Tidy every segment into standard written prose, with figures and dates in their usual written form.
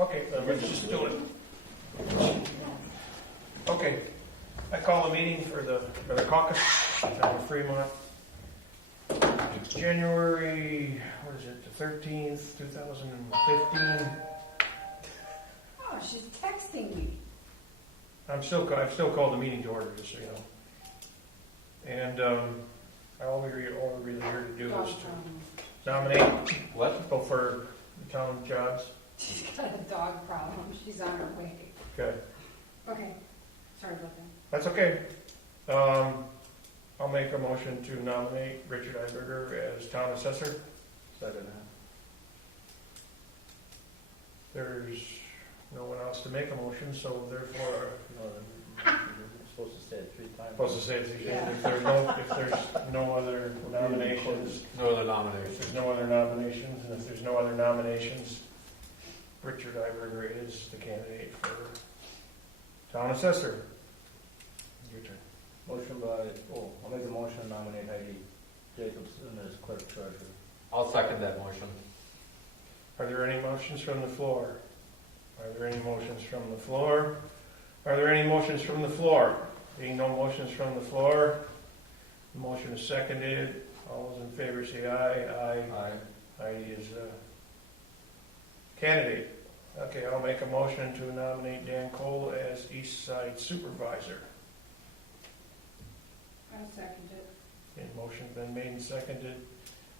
Okay, then let's just do it. Okay, I call a meeting for the caucus down in Fremont. January, what is it, the 13th, 2015. Oh, she's texting me. I've still called the meeting to order, just so you know. And all we're really here to do is to nominate people for the town jobs. She's got a dog problem. She's on her way. Okay, Okay. Sorry about that. that's okay. I'll make a motion to nominate Richard Eiberger as town assessor. Second. There's no one else to make a motion, so therefore, No, you're supposed to say it 3 times. supposed to say it again. Yeah. If there's no other nominations, No other if nominations. there's no other nominations, and if there's no other nominations, Richard Eiberger is the candidate for town assessor. Your turn. Motion by, I'll make a motion to nominate Heidi Jacobson as clerk treasurer. I'll second that motion. Are there any motions from the floor? Are there any motions from the floor? Are there any motions from the floor? Being no motions from the floor, the motion is seconded. All those in favor say aye. Aye. Aye. Heidi is a candidate. Okay, I'll make a motion to nominate Dan Cole as East Side Supervisor. I'll second it. Okay, motion's been made and seconded.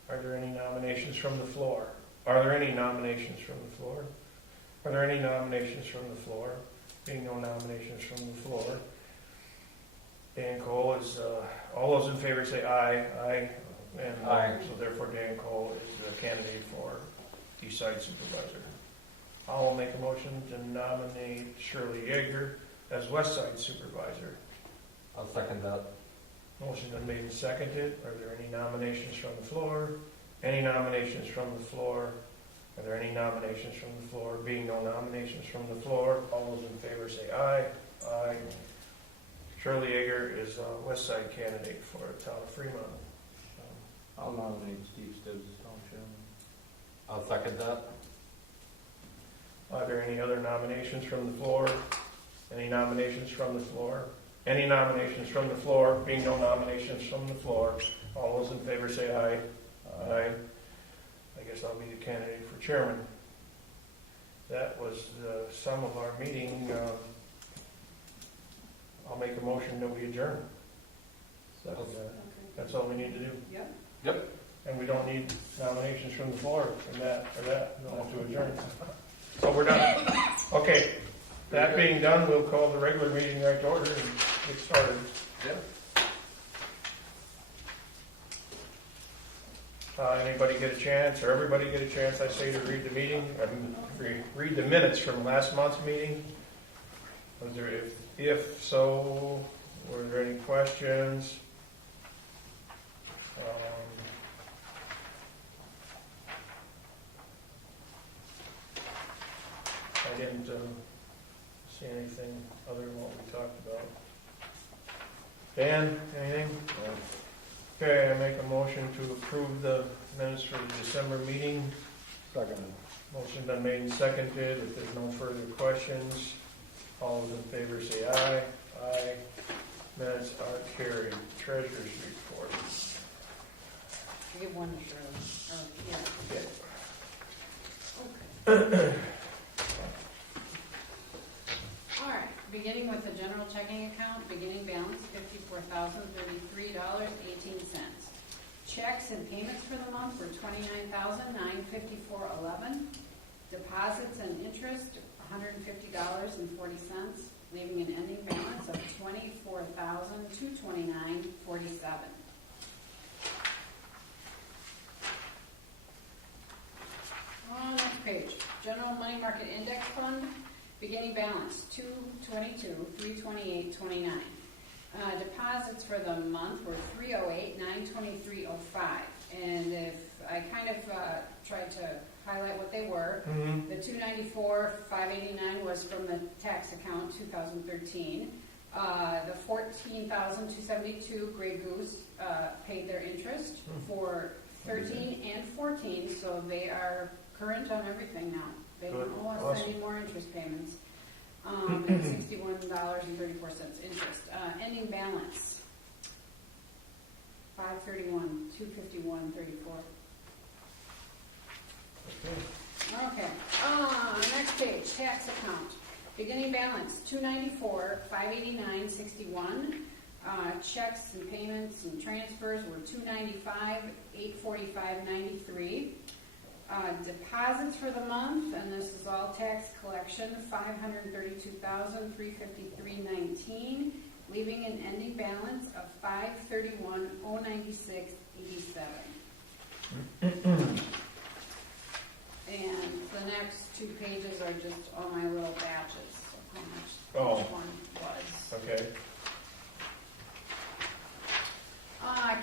Are there any nominations from the floor? Are there any nominations from the floor? Are there any nominations from the floor? Being no nominations from the floor, Dan Cole is, all those in favor say aye. Aye. And Aye. so therefore Dan Cole is the candidate for East Side Supervisor. I'll make a motion to nominate Shirley Yeager as West Side Supervisor. I'll second that. Motion been made and seconded. Are there any nominations from the floor? Any nominations from the floor? Are there any nominations from the floor? Being no nominations from the floor, all those in favor say aye. Aye. Shirley Yeager is a West Side candidate for town of Fremont. I'll nominate Steve Stuebs as town chairman. I'll second that. Are there any other nominations from the floor? Any nominations from the floor? Any nominations from the floor? Being no nominations from the floor, all those in favor say aye. Aye. I guess I'll be the candidate for chairman. That was the sum of our meeting. I'll make a motion that we adjourn. Second that. Okay. That's all we need to do. Yep. And we don't need nominations from the floor from that or that. We don't have to adjourn. So we're done. Okay. That being done, we'll call the regular meeting right to order and get started. Yep. Anybody get a chance, or everybody get a chance, I say, to read the meeting, read the minutes from last month's meeting? Was there, if so, were there any questions? I didn't see anything other than what we talked about. Dan, anything? Okay, I make a motion to approve the minutes for the December meeting. Second. Motion been made and seconded. If there's no further questions, all those in favor say aye. Aye. Minutes are carried. Treasurer's report. I give one to Shirley. Yeah. Yeah. Okay. All right, beginning with the general checking account, beginning balance $54,033.18. Checks and payments for the month were $29,954.11. Deposits and interest $150.40, leaving an ending balance of $24,229.47. On the next page, general money market index fund, beginning balance $222,328.29. Deposits for the month were $308,923.05, and if I kind of tried to highlight what they were, the $294,589 was from the tax account 2013. The $14,272 Grey Goose paid their interest for 13 and 14, so they are current on everything now. They Good. don't owe us Awesome. any more interest payments. At $61.34 interest. Ending balance, $531, $251.34. Okay. Okay, next page, tax account. Beginning balance, $294, $589.61. Checks and payments and transfers were $295, $845.93. Deposits for the month, and this is all tax collection, $532,353.19, leaving an ending balance of $531,096.87. And the next two pages are just all my little batches, so how much each one was. Okay.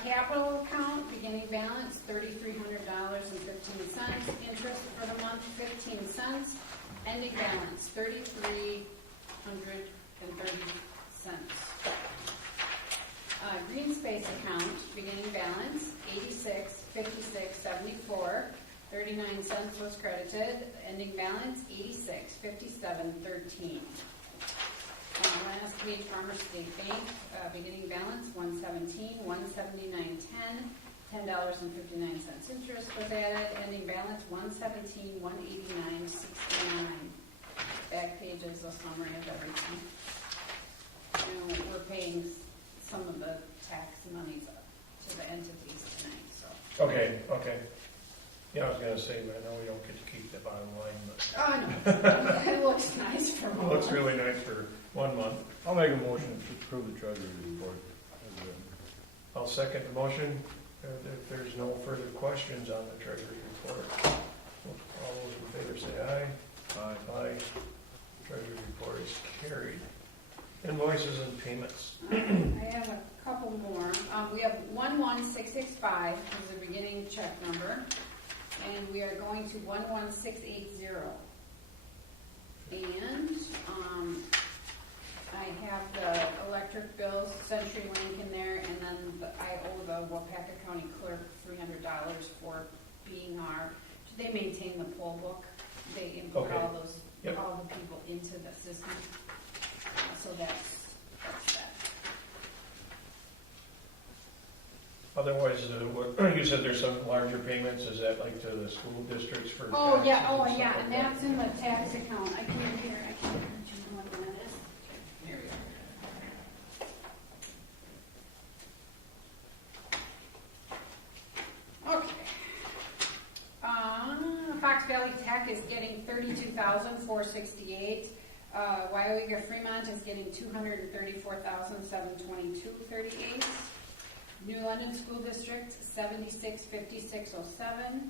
Capital account, beginning balance, $3,300.15. Interest for the month, 15 cents. Ending balance, $3,330. Green space account, beginning balance, 86.56.74. 39 cents was credited. Ending balance, 86.57.13. Last page, Farmers State Bank, beginning balance, $117, $179.10, $10.59 interest was added. Ending balance, $117, $189.69. Back page is a summary of everything. And we're paying some of the tax monies to the entities tonight, so. Okay. Yeah, I was gonna say, I know we don't get to keep the bottom line, but Oh, no, it looks nice for it one. looks really nice for 1 month. I'll make a motion to approve the treasurer's report as written. I'll second the motion. If there's no further questions on the treasurer's report, all those in favor say aye. Aye. Treasurer's report is carried. Invoices and payments. I have a couple more. We have 11665 is the beginning check number, and we are going to 11680. And I have the electric bills, CenturyLink in there, and then I owe the Wapaka County Clerk $300 for being they maintain the poll book. They input Okay. all those, Yep. all the people into the system. So that's that. Otherwise, you said there's some larger payments. Is that like to the school districts for? Oh, yeah, taxes and stuff and like that? that's in the tax account. I can't remember what that is. There we go. Okay. Fox Valley Tech is getting $32,468. Wyoming Fremont is getting $234,722.38. New London School District, $76,5607,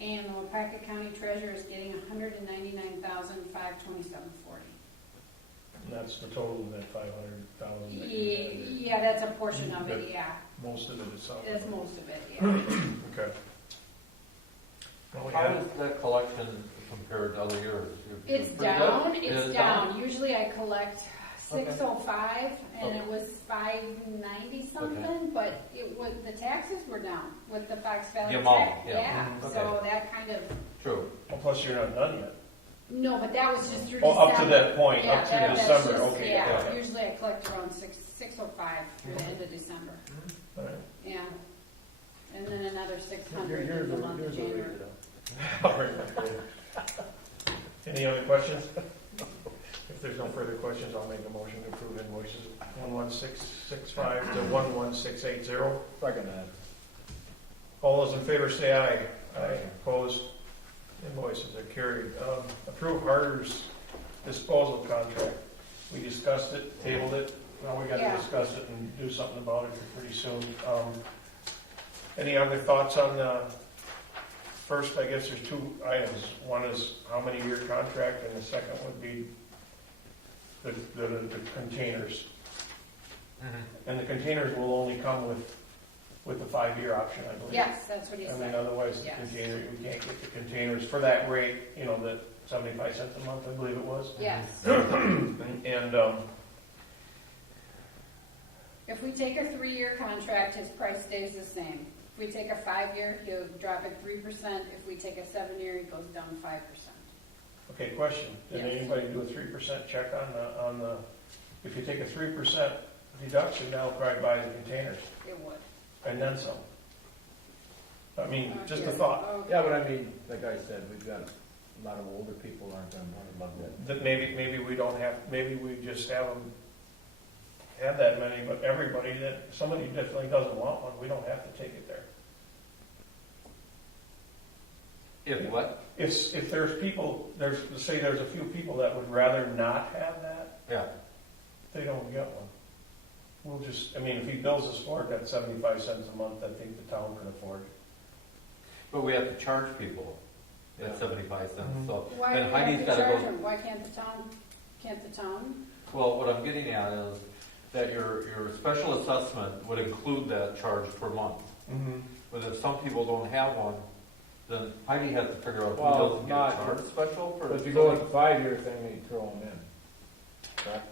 and the Wapaka County Treasurer is getting $199,527.40. And that's the total of that 500,000. Yeah, that's a portion of it, yeah. Most of it is something. That's most of it, yeah. Okay. Well, we How have- does that collection compare to other years? It's Pretty good? down, It it's is down. Usually I collect Okay. 605, and Okay. it was 590 something, but it was, the taxes were down with the Fox Valley The amount, Tech. yeah. So Okay. that kind of, True. Well, plus you're not done yet. no, but that was just through Oh, December. up to that point, Yeah, up to that's December, just- okay. Yeah, usually I collect around 605 through the end of December, All right. yeah. And then another 600 in Yours the are month of yours are January. rated up. All right. Any other questions? If there's no further questions, I'll make a motion to approve invoices 11665 to 11680. Second that. All those in favor say aye. Aye. Opposed? Invoices are carried. Approve Harter's disposal contract. We discussed it, tabled it. Now we got Yeah. to discuss it and do something about it pretty soon. Any other thoughts on first, I guess there's two items. One is how many year contract, and the second would be the containers. And the containers will only come with the 5-year option, I believe. Yes, that's what he I mean, said. otherwise, the Yes. container, we can't get the containers for that rate, that 75 cents a month, I believe it was. Yes. And, If we take a 3-year contract, his price stays the same. If we take a 5-year, he'll drop it 3%. If we take a 7-year, it goes down 5%. Okay, question. Did Yes. anybody do a 3% check on the, if you take a 3% deduction, that'll probably buy the containers It would. and then some. I mean, just a Okay. thought, Okay. Yeah, but I mean, like I said, we've got a lot of older people aren't gonna love that. that maybe we don't have, maybe we just have them, have that many, but everybody that, somebody definitely doesn't want one, we don't have to take it there. If what? If there's people, say there's a few people that would rather not have that, Yeah, they don't get one. We'll just, I mean, if he bills us for it at 75 cents a month, I think the town can afford it. but we have to charge people at 75 cents, so. Why then do we Heidi's have to gotta charge go- them? Why can't the town? Well, what I'm getting at is that your special assessment would include that charge per month. Mm-hmm. But if some people don't have one, then Heidi has to figure out who Well, doesn't get not- a charge special for. But if you go with the 5-year thing, they throw them in. Correct?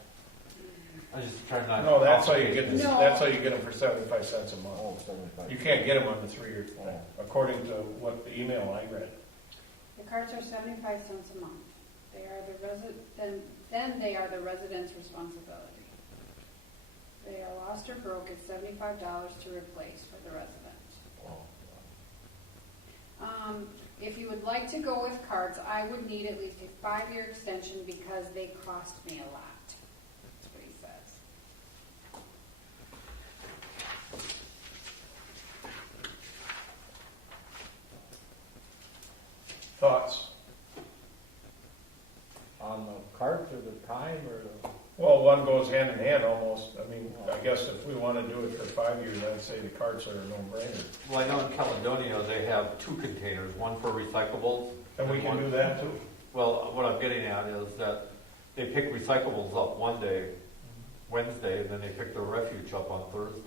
I'm just trying not. No, to that's how you get, complicate No. that's how you get them for 75 cents a month. Oh, 75. You can't get them on the 3-year thing, according to what the email I read. The cards are 75 cents a month. They are then they are the resident's responsibility. They are lost or broke, it's $75 to replace for the resident. If you would like to go with cards, I would need at least a 5-year extension because they cost me a lot. That's what he says. Thoughts? On the carts or the time or the? Well, one goes hand in hand almost. I mean, I guess if we want to do it for 5 years, I'd say the carts are a no-brainer. Well, I know in Caledonia, they have 2 containers, one for recyclables. And we can one- do that too. Well, what I'm getting at is that they pick recyclables up one day, Wednesday, and then they pick their refuge up on Thursday.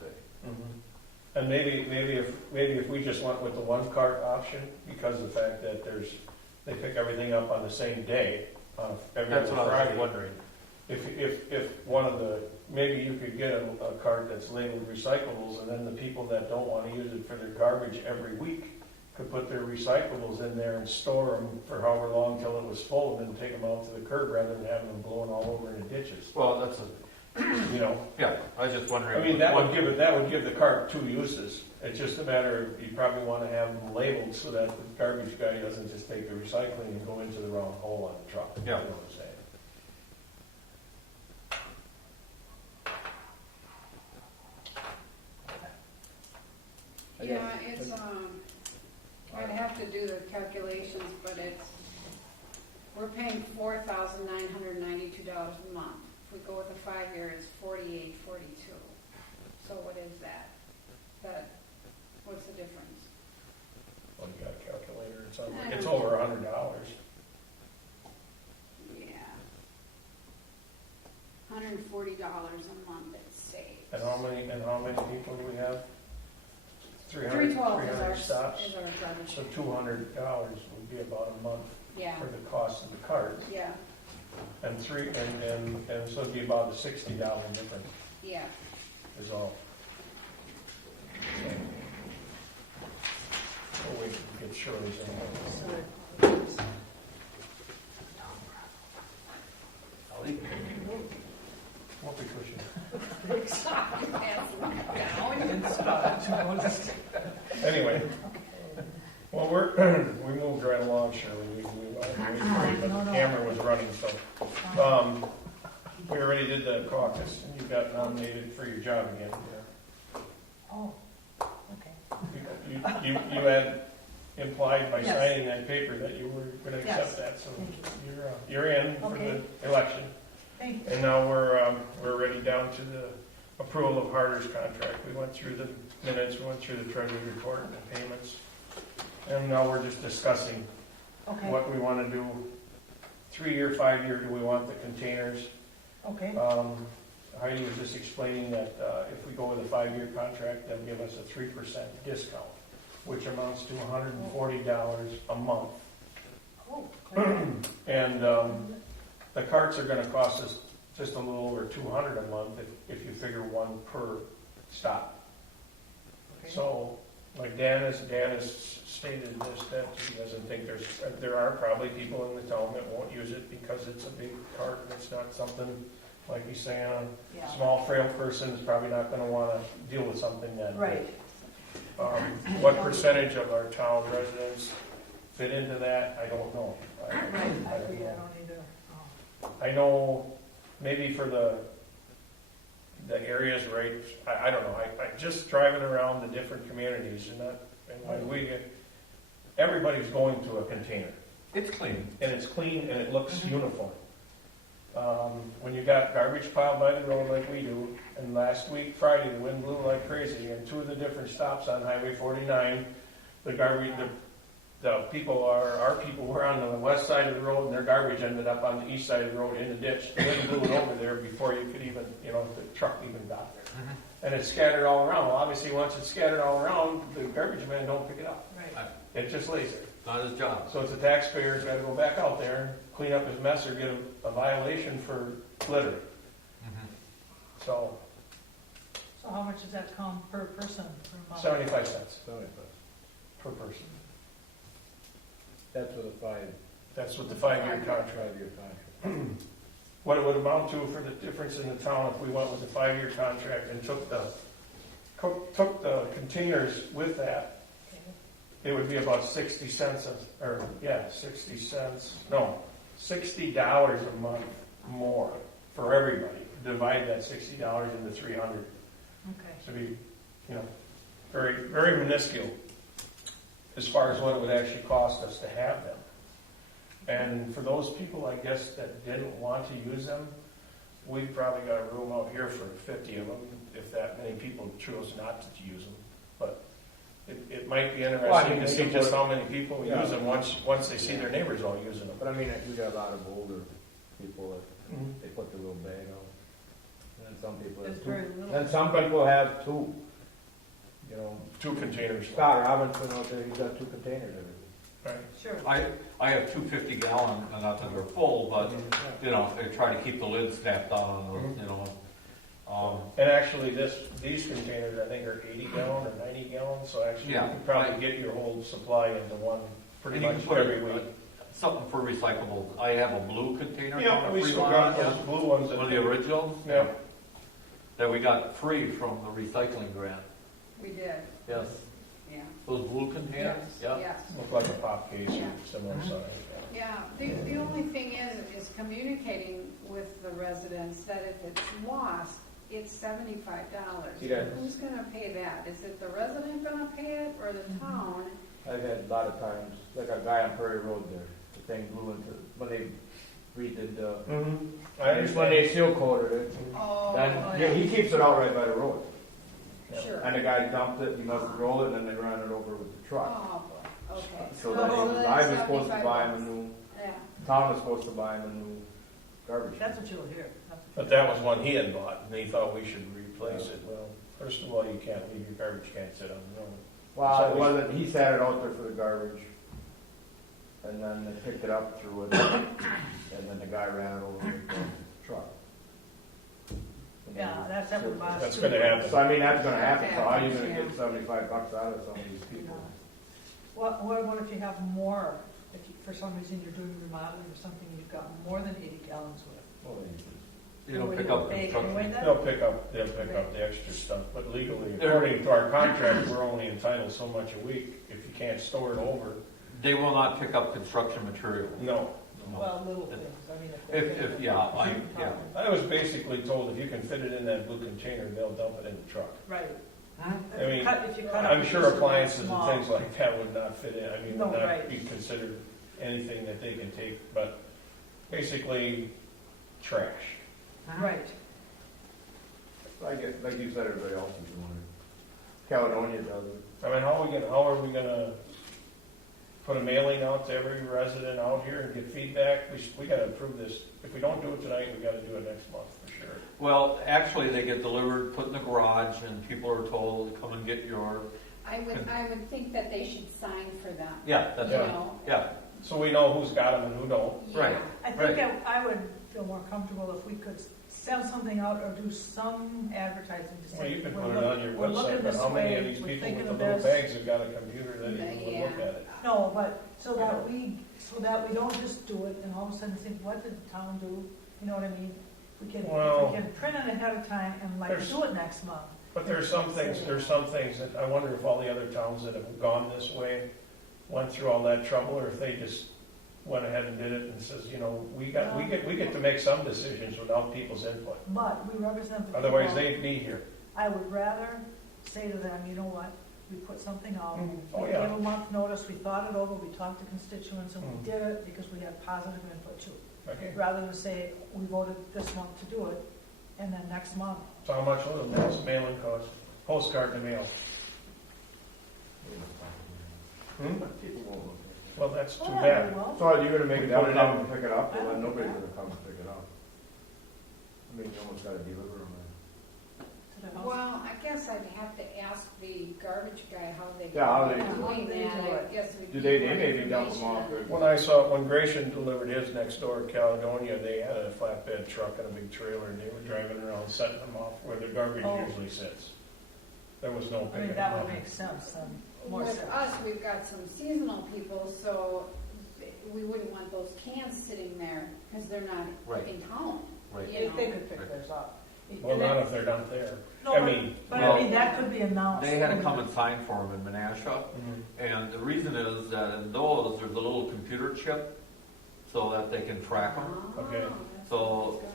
And maybe if we just went with the one cart option, because of the fact that they pick everything up on the same day, every That's other what I was Friday. wondering. If one of the, maybe you could get a cart that's labeled recyclables, and then the people that don't want to use it for their garbage every week could put their recyclables in there and store them for however long till it was full, and then take them out to the curb rather than having them blowing all over in the ditches, Well, that's you know? yeah, I was just wondering. I mean, that would give the cart 2 uses. It's just a matter of, you probably want to have them labeled so that the garbage guy doesn't just take the recycling and go into the wrong hole on the truck. Yeah. You know what I'm saying? I guess- Yeah, it's, I'd have to do the calculations, but we're paying $4,992 a month. If we go with a 5-year, it's $48.42. So what is that? What's the difference? Well, you got a calculator, I it's don't over $100. Yeah. $140 a month it stays. And how many people do we have? 312 is 300 stops. our garbage. So $200 would be about a month Yeah, for the cost of the cart. yeah, And so it'd be about a $60 difference yeah. is all. So we can get Shirley's in. Won't be pushing. Anyway, well, we moved right along, Shirley. The camera was running, so. We already did the caucus, and you got nominated for your job again. Oh, okay. You had implied by Yes. signing that paper that you were gonna Yes. accept that, so Thank you're in for Okay. the election. Thank you. And now we're ready down to the approval of Harter's contract. We went through the minutes, we went through the treasurer's report and the payments. And now we're just discussing Okay, what we wanna do. 3-year, 5-year, do we want the containers? okay, Heidi was just explaining that if we go with a 5-year contract, they'll give us a 3% discount, which amounts to $140 a month. oh, okay. And the carts are gonna cost us just a little over $200 a month if you figure one per stop. Okay. So, Like Dan has stated this, that he doesn't think there are probably people in the town that won't use it because it's a big cart and it's not something, like he's saying, Yeah. a small frail person is probably not gonna wanna deal with something that big. Right. What percentage of our town residents fit into that, I don't know. Right, I agree, I don't either. Oh. I know maybe for the areas right, I don't know, I just driving around the different communities and when everybody's going to a container. It's clean. And it's clean and it looks uniform. When you got garbage piled by the road like we do, and last week, Friday, the wind blew like crazy, and two of the different stops on Highway 49, our people were on the west side of the road, and their garbage ended up on the east side of the road in the ditch. The wind blew it over there before you could even, the truck even got there. And it's scattered all around. Well, obviously, once it's scattered all around, the garbage man don't pick it up. Right. It just lays there. Not his job. So it's a taxpayer's got to go back out there and clean up his mess or get a violation for litter. So, So how much does that come per person per month? 75 cents 75. per person. That's with a That's with the 5-year contract. 5-year contract. What it would amount to for the difference in the town if we went with the 5-year contract and took the containers with that, it would be about 60 cents, $60 a month more for everybody. Divide that $60 into 300. Okay. To be, very, very minuscule as far as what it would actually cost us to have them. And for those people, I guess, that didn't want to use them, we've probably got a room out here for 50 of them, if that many people chose not to use them. But it might be interesting to see just how many people use them once they see their neighbors all using them. But I mean, we got a lot of older people that they put their little bag out. And then some people have There's two. very little. And some people have two. 2 containers. Scott Robinson out there, he's got 2 containers every week. Right. Sure. I have 2 50-gallon, and not that they're full, but, they try to keep the lid snapped on, And actually, these containers, I think, are 80 gallon or 90 gallons, so actually you could probably get your whole supply into one pretty And you much can put every week. something for recyclables. I have a blue container. Yeah, from we still Fremont, got those blue ones. one of the originals. Yeah. That we got free from the recycling grant. We did, Yes. yeah. Those blue containers? Yeah. Yes. Look like a pop case Yeah. or similar size. Yeah, the only thing is communicating with the residents that if it's lost, it's $75. Yeah. Who's gonna pay that? Is it the resident gonna pay it or the town? I've had a lot of times, like a guy on Prairie Road there, the thing blew into, when they redid the, I when understand. they seal coated it. Oh, Then, he keeps it out right by the road. sure. And the guy dumped it, he must roll it, and then they ran it over with the truck. Oh, boy, okay. So Well, then that's I was supposed to 75 buy him a bucks. new, Yeah, town was supposed to buy him a new garbage. That's what you'll hear. But that was one he had bought, and he thought we should replace it. Well, first of all, you can't leave your garbage can sit on the road. Well, it wasn't, he sat it out there for the garbage, and then they picked it up, threw it, and then the guy ran it over with the truck. Yeah, that's happened last. That's gonna happen. So I mean, that's gonna happen, so how are you That's gonna happened, get $75 out of some of these people? What if you have more, if you, for some reason you're doing remodeling or something, you've got more than 80 gallons with? Well, You don't pick up construction. They'll pick up the extra stuff, but legally, according to our contract, we're only entitled so much a week. If you can't store it over, They will not pick up construction material. no. Well, little things, I mean, if. If, yeah. I was basically told if you can fit it in that blue container, they'll dump it in the truck. Right. I mean, If you cut up I'm a sure piece of appliances and small- things like that would not fit in, I mean, No, would not right. be considered anything that they can take, but basically, trash. Right. I guess, like you said, everybody else is doing it. Caledonia does it. I mean, how are we gonna put a mailing out to every resident out here and get feedback? We gotta approve this. If we don't do it tonight, we gotta do it next month for sure. Well, actually, they get delivered, put in the garage, and people are told, come and get your, I would think that they should sign for them, yeah, that's you right. know? Yeah, So we know who's got them and who don't. Right. Yeah. I think I would feel more comfortable if we could send something out or do some advertising to say. Well, you can we're put it look- on your we're looking website, but this how many of way, these we're people thinking with the of little this. bags have got a computer that even would look at it? No, but so that we don't just do it and all of a sudden think, what did the town do? You know what I mean? We can, Well, if we can print it ahead of time and like there's- do it next month. But there's some things that I wonder if all the other towns that have gone this way went through all that trouble, or if they just went ahead and did it and says, you know, we get to make some decisions without people's input. But we represent the Otherwise, people. they'd be here. I would rather say to them, you know what, we put something out. Oh, We yeah. gave a month notice, we thought it over, we talked to constituents, and Mhm. we did it because we had positive input too. Okay. Rather than say, we voted this month to do it, and then next month, So how much will the mailing cost? Postcard to mail. Hmm? People won't look at Well, that's too oh, bad. well, it. So are you gonna make Put them it come in. and pick it up, I and then don't nobody's think gonna come and pick it up? I mean, you almost gotta deliver them. to the house. Well, I guess I'd have to ask the garbage guy how they. Yeah, how they go do doing it. that, I guess we. Do they maybe dump them off there? When Gratian delivered his next door in Caledonia, they had a flatbed truck and a big trailer, and they were driving around setting them off where the garbage Oh. usually sits. There was no I picking mean, them that would up. make sense, more With sense. us, we've got some seasonal people, so we wouldn't want those cans sitting there, because they're not Right. in town. Right. You If they know. could pick theirs up. Well, not if they're not there. No, I but- mean, But Well, I mean, that could be announced. They had to come and sign for them in Menasha, and the reason is that in those, there's a little computer chip so that they can track them. Okay. that's So- good.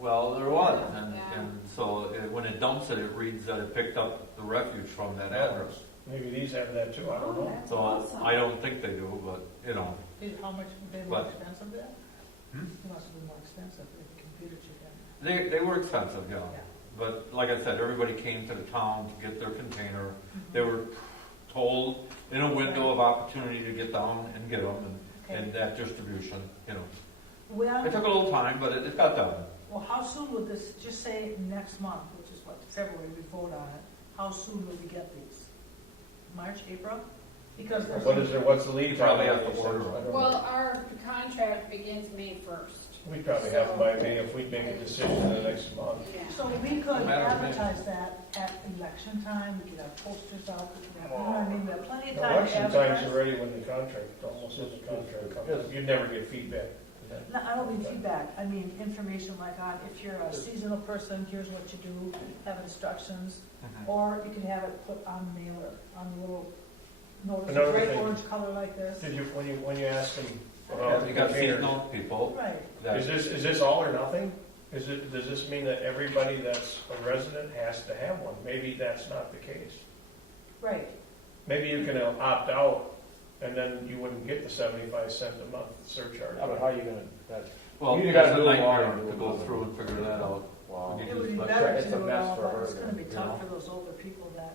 Well, there was, and, Yeah. and so when it dumps it, it reads that it picked up the refuge from that address. maybe these have that too, I don't Oh, know. that's So awesome. I don't think they do, but, you know, How much, would they more But- expensive then? Hmm? It must have been more expensive for the computer chip in. they were expensive, yeah. Yeah. But like I said, everybody came to the town to get their container. They were told in a window of opportunity to get down and get them and that distribution, you know. Well, It took a little time, but it got done. well, how soon would this, just say next month, which is what, February, we vote on it, how soon would we get these? March, April? Because there's. What's the lead You time? probably have to I don't order know. Well, our contract begins May 1st. We'd probably have them by May if we'd make a decision in the next month. Yeah. So we could Matter to me. advertise that at election time, we could have posters out, we could have, you know what I mean, we have plenty of The time to election time's advertise. already when the contract, almost as the contract comes up. You'd never get feedback. No, I don't mean feedback, I mean information like on, if you're a seasonal person, here's what you do, have instructions, or you could have it put on mailer, on the little notice, Another bright thing. orange color like this. Did you, when you ask them about the You got container, seasonal people Right, that, is this all or nothing? Does this mean that everybody that's a resident has to have one? Maybe that's not the case. right. Maybe you can opt out, and then you wouldn't get the 75 cent a month surcharge. Yeah, but how are you gonna, that's, well, You that's gotta a do it all nightmare and do to it go all. through and figure that out. wow. It would be It's better it's to a do it mess all, for but her it's gonna be then, tough you know? for those older people that.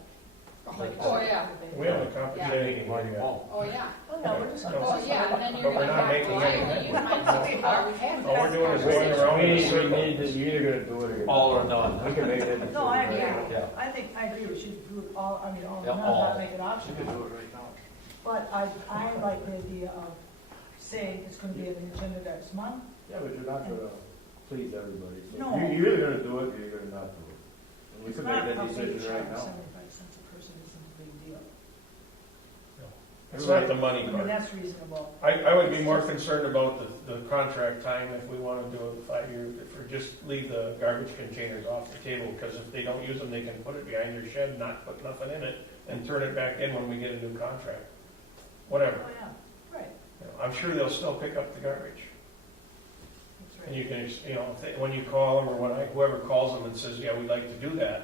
Oh, yeah. We haven't accomplished anything Why here you yet. won't? Oh, yeah. Oh, no, we're just. No. Oh, yeah, and then But you're we're gonna not have, making well, I any know you headway. might say, All we're doing is going around in a circle. You're either gonna do it or you're. All or none. We can make that decision. No, I agree. right now. Yeah. I agree, we should do it all, I mean, all, Yeah, not all. make it optional. You can do it right now. But I like the idea of saying it's gonna be an agenda next month. Yeah, but you're not gonna please everybody. So No. You're either gonna do it or you're gonna not do it. And we It's can not make that a big decision right charge, now. 75 cents a person isn't a big deal. It's not the money I mean, part. that's reasonable. I would be more concerned about the contract time if we want to do it 5 years, if we just leave the garbage containers off the table, because if they don't use them, they can put it behind their shed, not put nothing in it, and turn it back in when we get a new contract. Whatever. Oh, yeah, right, You know, I'm sure they'll still pick up the garbage. that's And right. you can, you know, when you call them, or whoever calls them and says, yeah, we'd like to do that,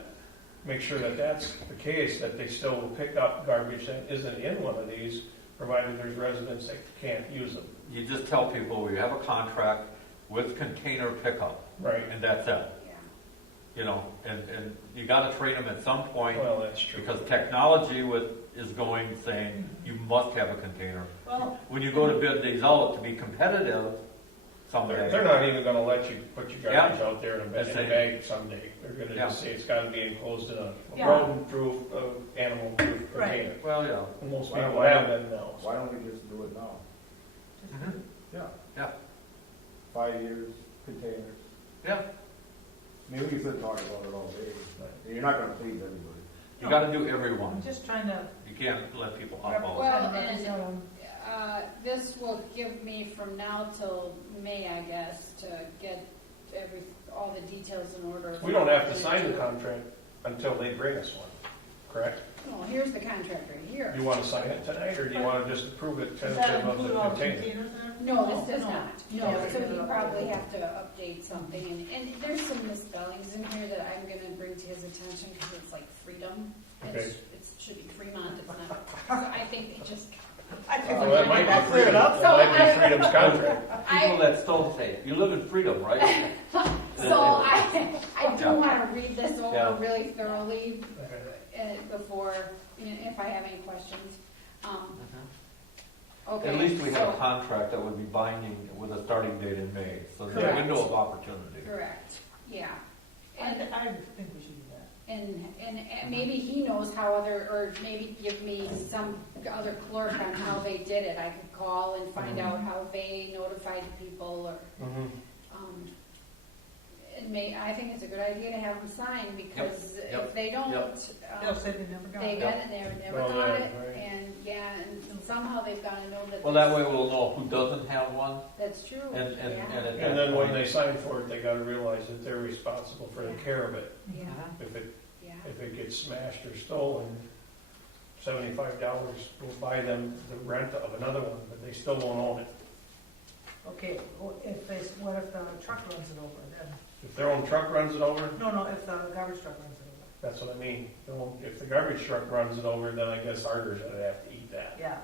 make sure that that's the case, that they still will pick up garbage that isn't in one of these, provided there's residents that can't use them. You just tell people we have a contract with container pickup, Right. and that's it. Yeah. You know, and you gotta train them at some point, Well, that's true. because technology is going, saying, you must have a container. Well, When you go to bid these out to be competitive someday. They're not even gonna let you put your garbage Yeah. out there in a That's it. bag someday. They're gonna Yeah. just say it's gotta be enclosed in a Yeah. rodent-proof, animal-proof Right. container. Well, yeah. And most Why- people why- have them now. Why don't we just do it now? just- Mhm. Yeah. Yeah. 5 years, containers. Yeah, Maybe we could talk about it all day, but you're not gonna please everybody. you gotta do everyone. I'm just trying to, You can't let people off all. Well, trying to represent them. This will give me from now till May, I guess, to get all the details in order. We don't have to sign the contract until they bring us one, correct? Well, here's the contract right here. You want to sign it tonight, or do you want to just approve it Does that tentative of include the all the container? containers there? No, this does No. not. Yeah, No, so we you can probably update. have to update something, and there's some misspellings in here that I'm gonna bring to his attention, because it's like freedom. Okay. It should be Fremont, it's not, so I think they just, I think Well, that might I'll be clear it freedom, up. that might be freedom's contract. People that still say, you live in freedom, right? so I do Yeah. wanna read this over Yeah. really thoroughly Okay. before, if I have any questions. Okay. At least we have a so- contract that would be binding with a starting date in May, so there's a Correct. window of opportunity. Correct, yeah. I And think we should do that. And maybe he knows how or maybe give me some other clerk on how they did it. I could call and find out how they notified people or, Mhm. I think it's a good idea to have them sign because Yep. if they don't, They'll say they never got they it. got it, they never Well, got yeah, it. right. And yeah, and somehow they've got to know that. Well, that way we'll know who doesn't have one, That's true, and yeah. at that And then when point- they sign for it, they gotta realize that they're responsible for the care of it. Yeah, yeah. If it gets smashed or stolen, $75 will buy them the rent of another one, but they still won't own it. Okay, well, what if the truck runs it over then? If their own truck runs it over, No, if the garbage truck runs it over. that's what I mean. If the garbage truck runs it over, then I guess Harter's gonna have to eat that. Yeah,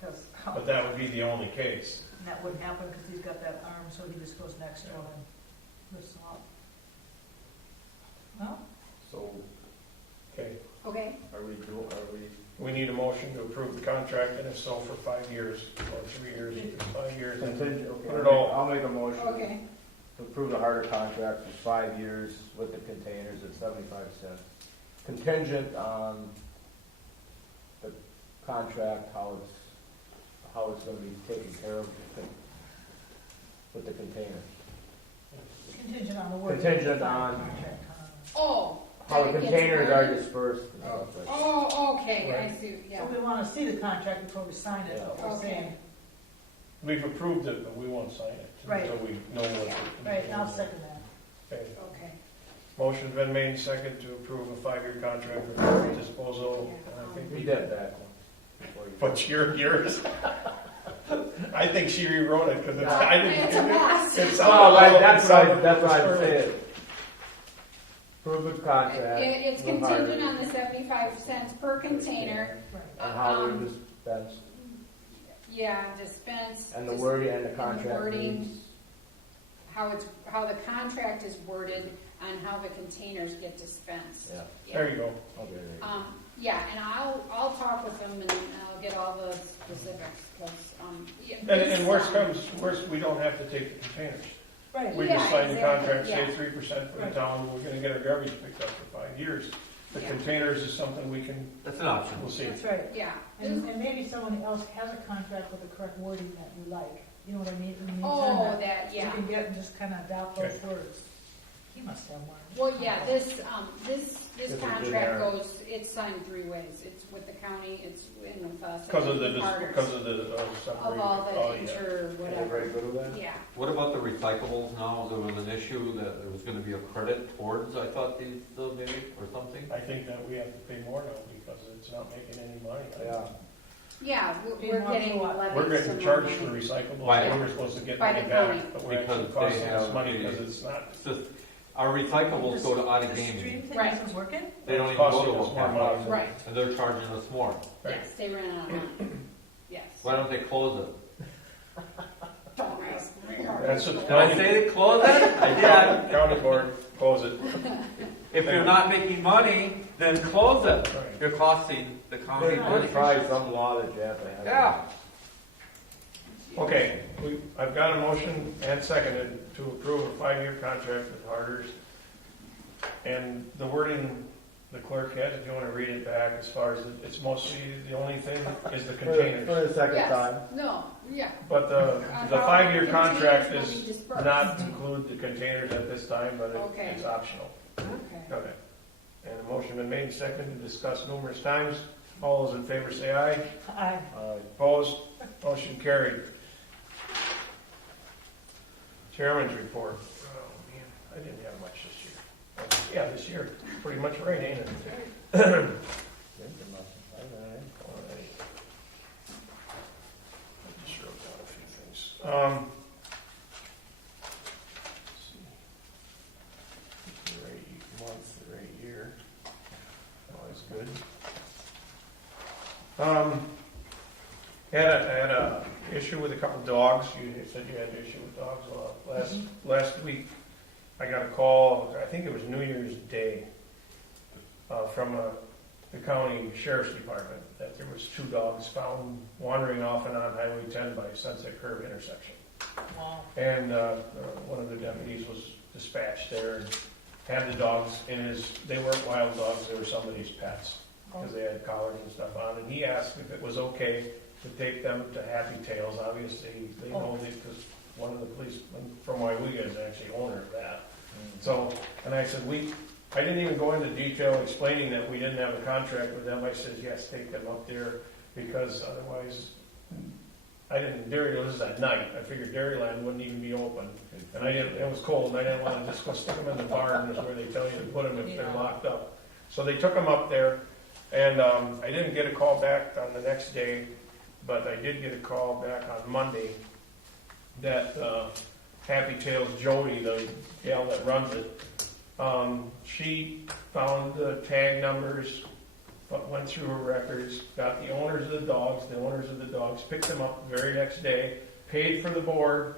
because But that would be the only case. that wouldn't happen because he's got that arm, so he just goes next to him and lifts him up. Well, So, Okay, Okay, we need a motion to approve the contract, and if so, for 5 years, or 3 years, if it's 5 years. and contingent, Put it okay, all- I'll make a motion okay, to approve the Harter contract for 5 years with the containers at 75 cents. Contingent on the contract, how it's gonna be taken care of with the containers. contingent on the work. Contingent on- Contract. oh. How that the it gets containers are burned? dispersed and stuff like that. Oh, okay, I Right. see, yeah. So we want to see the contract before we sign it, what we're Okay. saying. We've approved it, but we won't sign it Right. until we know what. Right, I'll second that. Okay. Okay. Motion's been made and second to approve a 5-year contract for garbage disposal. And I think We we did that one. before you- But yours. I think she rewrote it because Yeah. I didn't. It's a mess. It sounded Well, like that's what I'm saying. Approve the contract. It's with contingent Harter on the 75 cents per container. Right. And how they're Um, dispensed, Yeah, dispense. and the wording and the and contract wording. needs. How the contract is worded on how the containers get dispensed. Yeah. There you go. Okay, there you go. Yeah, and I'll talk with them and I'll get all the specifics, because, yeah. And worst comes, worst, we don't have to take the containers. Right, We Yeah, just sign the exactly, contract, say yeah. 3% for the Right. town, we're gonna get our garbage picked up for 5 years. The Yeah. containers is something we can, That's an option. we'll see. that's right. Yeah. And maybe someone else has a contract with the correct wording that you like, you know what I mean? I mean, Oh, kinda- that, You yeah. can get and just kind of adopt those Okay. words. He must have one. Well, yeah, this This is contract generic. goes, it's signed 3 ways. It's with the county, it's in with us. Because of and the, Harter's. because of the Of all the oh, yeah. inter, Everybody whatever. good with that? Yeah. What about the recyclables now? There was an issue that there was gonna be a credit towards, I thought, these, maybe, or something? I think that we have to pay more now because it's not making any money. Yeah. Yeah, Being we're more getting for what? levied. We're getting some charged money. for recyclables, By- and we're supposed to get by money the back, county. but we're actually Because they costing us have money the- because it's not. It's just, our recyclables go to out of The gaming. stream thing Right. isn't working? They don't even Costing go to us a more half money. house, Right, and they're charging us more. Right. yes, they ran out of money. Yes. Why don't they close it? That's what the Did I county, say to close it? I did. county board, close it. If you're not making money, then close it. Right. You're costing the county money. There's probably some law that you have to have. Yeah. Okay, I've got a motion and seconded to approve a 5-year contract with Harter's. And the wording the clerk had, if you wanna read it back, as far as, it's mostly, the only thing is the For containers. the second Yes. time. No, yeah. But the How 5-year containers contract will is be dispersed. not to include the containers at this time, but Okay. it's optional. Okay. Okay. And a motion been made and seconded to discuss numerous times. All those in favor say aye. Aye. Opposed? Motion carried. Chairman's report. Oh, man, I didn't have much this year. Yeah, this year, pretty much right, ain't it? All right. I just wrote down a few things. Let's see. The right month, the right year. Always good. Had a issue with a couple dogs. You said you had an issue with dogs. Last week, I got a call, I think it was New Year's Day, from the county sheriff's department, that there was 2 dogs found wandering off and on Highway 10 by Sunset Curve intersection. Wow. And one of the deputies was dispatched there and had the dogs they weren't wild dogs, they were somebody's pets, because they had collars and stuff on, and he asked if it was okay to take them to Happy Tails. Obviously, they know because one of the policemen from Waiwega is actually owner of that. So, and I said, I didn't even go into detail explaining that we didn't have a contract with them. I said, yes, take them up there, because otherwise, this is at night. I figured Dairyland wouldn't even be open. And it was cold, and I didn't want to just go stick them in the barn, is where they tell you to put them if they're locked up. So they took them up there, and I didn't get a call back on the next day, but I did get a call back on Monday that Happy Tails Jody, the gal that runs it, she found the tag numbers, but went through her records, got the owners of the dogs, picked them up the very next day, paid for the board,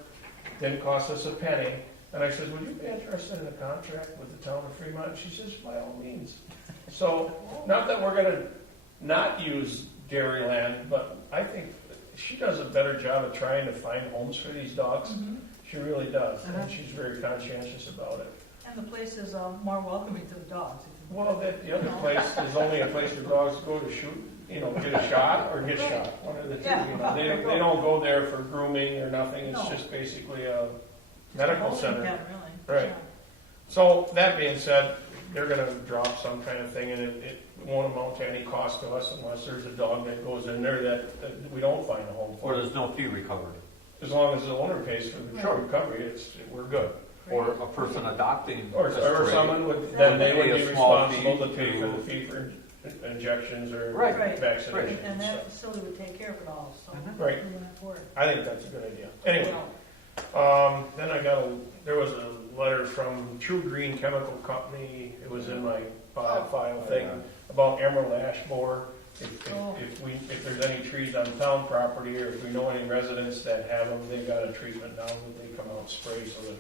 didn't cost us a penny. And I said, would you be interested in a contract with the town of Fremont? And she says, by all means. So, not that we're gonna not use Dairyland, but I think she does a better job of trying to find homes for these dogs. Mhm. She really does, and she's very conscientious about it. And the place is more welcoming to the dogs. Well, the other place is only a place for dogs to go to shoot, get a shot or get shot, one of the two. Yeah. They don't go there for grooming or nothing, it's No. just basically a medical Holding center. pen, really. Right. So, that being said, they're gonna drop some kind of thing, and it won't amount to any cost to us unless there's a dog that goes in there that we don't find a home Or for. there's no fee recovered. As long as the owner pays for the recovery, we're good. Or a person adopting Or a stray. someone would, then they would Pay be a small responsible to fee pay for to- the fee for injections or Right, right. vaccinations. And and that stuff. facility would take care of it all, so. Mhm. Right. we wouldn't have to worry. I think that's a good idea. Anyway, Well, then there was a letter from True Green Chemical Company, it was in my file thing, about emerald ash borer. If there's any trees on town property, or if we know any residents that have them, they've got a treatment now that they come out and spray so that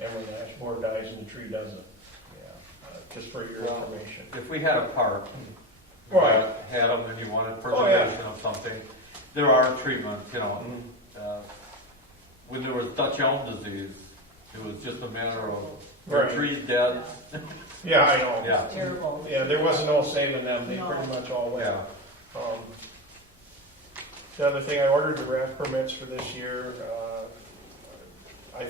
emerald ash borer dies and the tree doesn't. Just for your information. If we had a park, Right. had them and you wanted Oh, yeah. preservation of something, there are treatments, when there was Dutch elm disease, it was just a matter of the Right. tree's dead. Yeah, I know. Yeah. terrible. Yeah, there wasn't no saving them, they No. pretty much all went. Yeah. The other thing, I ordered the raft permits for this year. I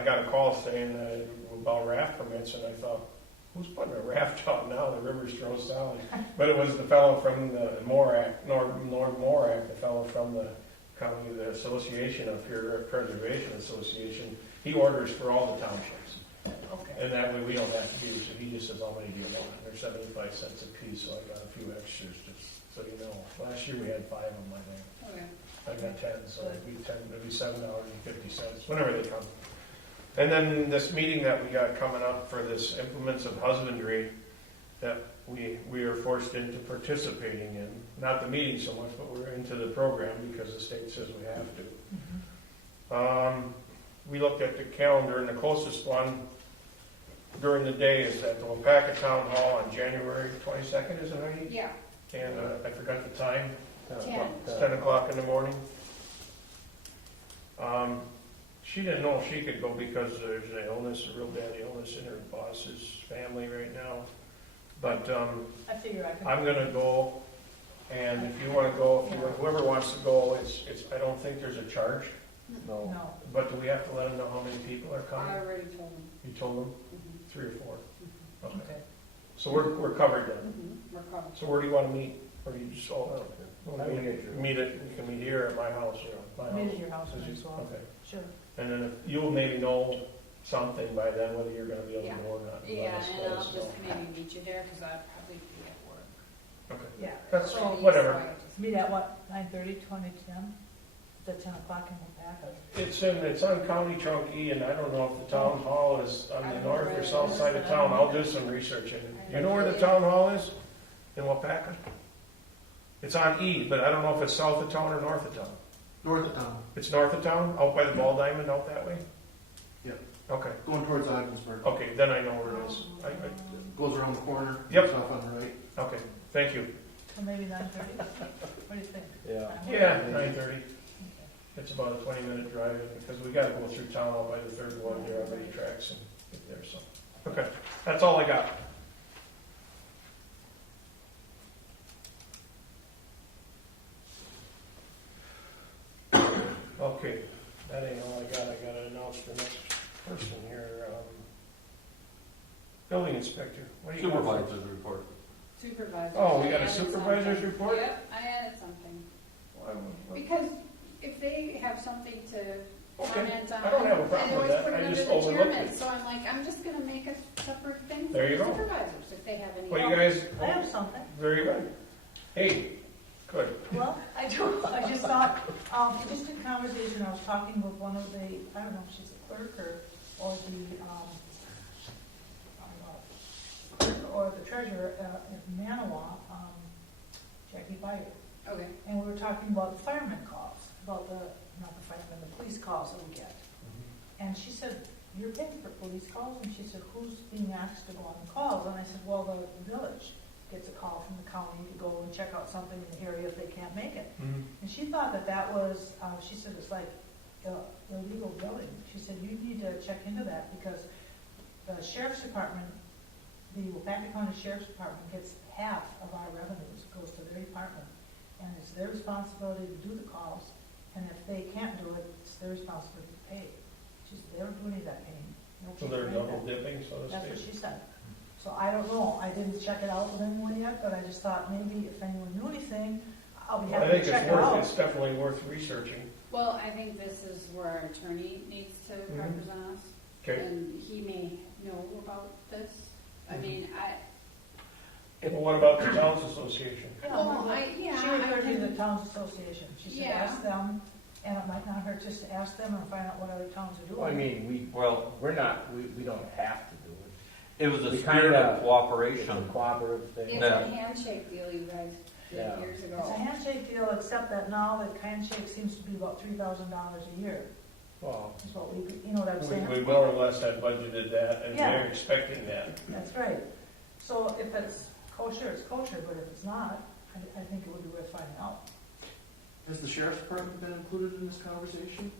got a call saying about raft permits, and I thought, who's putting a raft out now? The river's thrown solid. But it was the fellow from the Morac, North Morac, the fellow from the Association of Preservation Association. He orders for all the townships. Okay. And that way we don't have to use it. He just says, how many do you want? They're 75 cents a piece, so I got a few extras, just so you know. Last year we had 5 of them, I think. Okay. I got 10, so it'd be $7.50, whenever they come. And then this meeting that we got coming up for this implements of husbandry that we are forced into participating in. Not the meeting so much, but we're into the program because the state says we have to. We looked at the calendar, and the closest one during the day is at the Wapaka Town Hall on January 22nd, isn't it, Heidi? Yeah, And I forgot the time. 10. It's 10 o'clock in the morning. She didn't know if she could go because there's an illness, a real bad illness in her boss's family right now. But, I figure I could. I'm gonna go, and if you wanna go, whoever wants to go, I don't think there's a charge, No. No, but do we have to let them know how many people are I coming? already told them. You told them, Mhm. 3 or 4? Okay. okay. So we're covered then. Mhm. We're covered. So where do you wanna meet? Or do you just all, I mean, if you're- meet it, you can meet here at my house, or my house? Meet at your house Is as you- well. Okay, Sure. and then if, you'll maybe know something by then, whether you're gonna be able to Yeah. go or not. Let Yeah, us- and let I'll us just know. maybe meet you there, because I'll probably be at work. Okay, Yeah. that's, So whatever. meet at what, 9:30, 20:10? The 10 o'clock in Wapaka. It's on County Trunk E, and I don't know if the town hall is on I the don't north know or where south it is, side of but I town. don't I'll know. do some researching. You know where the town hall is? In Wapaka? It's on E, but I don't know if it's south of town or north of town. North of town, It's north of town, out by the ball diamond, out that way? Yep. Okay, going towards Ogdensburg. okay, then I know where it is. Goes around the corner. Yep. It's off on the right. Okay, thank you. So maybe 9:30? What do you think? Yeah. Yeah, 9:30. It's about a 20-minute drive, because we gotta go through town out by the third one, there are many tracks and get there, so. Okay, that's all I got. Okay, that ain't all I got. I gotta announce the next person here. Building inspector. What do you got? Supervisor's report. Supervisor. Oh, we got a I added supervisor's something. report? Yep, I added something. What- Because if they have something to Okay, comment on. I don't have a problem they with always that. put it I under just the overlooked chairman. it. So I'm like, I'm just gonna make a separate thing for There you the go. supervisors if they have any. Well, you guys, I have something. very good. Hey, good. Well, I just thought, just in conversation, I was talking with one of the, I don't know if she's a clerk or the, I don't know, clerk or the treasurer in Manawa, Jackie Byer. Okay. And we were talking about the fireman calls, about not the firemen, the police calls that we get. And she said, you're paying for police calls? And she said, who's being asked to go on the calls? And I said, well, the village gets a call from the county to go and check out something in the area if they can't make it. And she thought that was, she said it's like illegal billing. She said, you need to check into that because the sheriff's department, the Wapaka County Sheriff's Department gets half of our revenues, goes to their department. And it's their responsibility to do the calls. And if they can't do it, it's their responsibility to pay. She said, they don't do any of that paying. So they're double dipping, so to That's what speak. she said. So I don't know, I didn't check it out with anyone yet, but I just thought maybe if anyone knew anything, I'll be I happy think to check it's it worth, out. it's definitely worth researching. Well, I think this is where our attorney needs to Mhm. represent us. Okay, And he may know about this. I mean, well, what about the Towns Association? Yeah, well, She I referred me to the can, Towns Association. She said, Yeah. ask them, and it might not hurt just to ask them and find out what other towns are doing. Well, I mean, Well, we're not, we don't have to do it. it was a We spirit kinda- of It's a cooperation. cooperative thing. it's Yeah. a handshake deal you guys did Yeah. years It's ago. a handshake deal, except that now the handshake seems to be about $3,000 a year, Well, is what we, you know what I'm saying? We more or less had budgeted that, and Yeah. we're expecting that. That's right. So if it's kosher, it's kosher, but if it's not, I think it would be worth finding out. Has the sheriff's department been included in this conversation?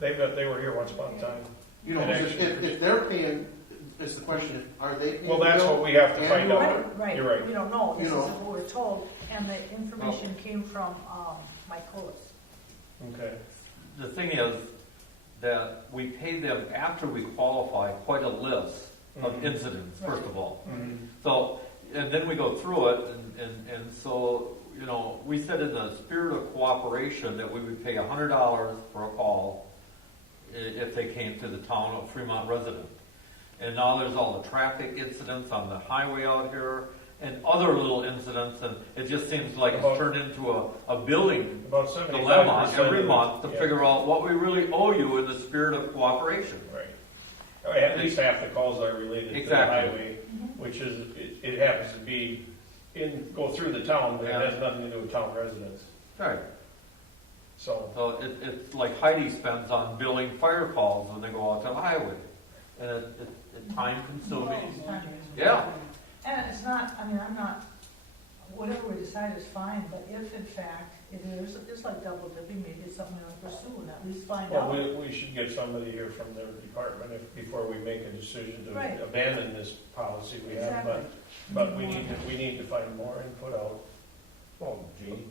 They were here once upon a time. You know, And if they're paying, is the question, are they paying? Well, that's the bill? what we have to find Annual? out. Right, You're right. we don't know, this You is know. what we're told, and the information came from Mike Colas. Okay. The thing is that we pay them after we qualify quite a list of Mhm. incidents, first of all. Mhm. So, and then we go through it, and so, you know, we said in the spirit of cooperation that we would pay $100 for a call if they came to the town of Fremont resident. And now there's all the traffic incidents on the highway out here, and other little incidents, and it just seems like it's turned into a billing About 75%. dilemma every month to Yeah. figure out what we really owe you in the spirit of cooperation. Right. Oh, at least half the calls are related to the Exactly. highway, which is, it happens to be go through the town, but it Yeah. has nothing to do with town residents. Right. So, So it's like Heidi spends on billing fire calls when they go out to the highway. And it's time consuming. Yeah. And it's not, I mean, I'm not, whatever we decide is fine, but if in fact It is, it's like double dipping, maybe it's something to pursue and at least find Well, out. we should get somebody here from their department before we make a decision to Right. abandon this policy we have, Exactly. but we need to find more input out. Well, Gene,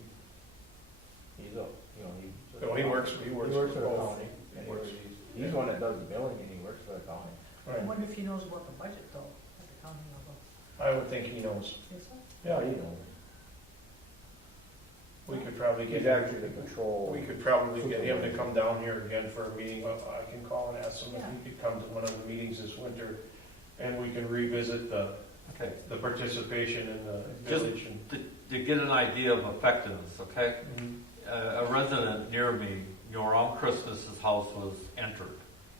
he's a, you know, So he works for for the both. county. He works. He's the one that does the billing and he works for the county. I Right. wonder if he knows about the budget though, at the county level. I would think he knows. Is it? Yeah, he knows. We could probably He's get, actually the patrol. we could probably get him to come down here again for a meeting. I can call and ask him if Yeah. he could come to one of the meetings this winter, and we can revisit Okay, the participation in the Just- village. And to get an idea of effectiveness, okay? Mhm. A resident near me, you know, around Christmas's house was entered.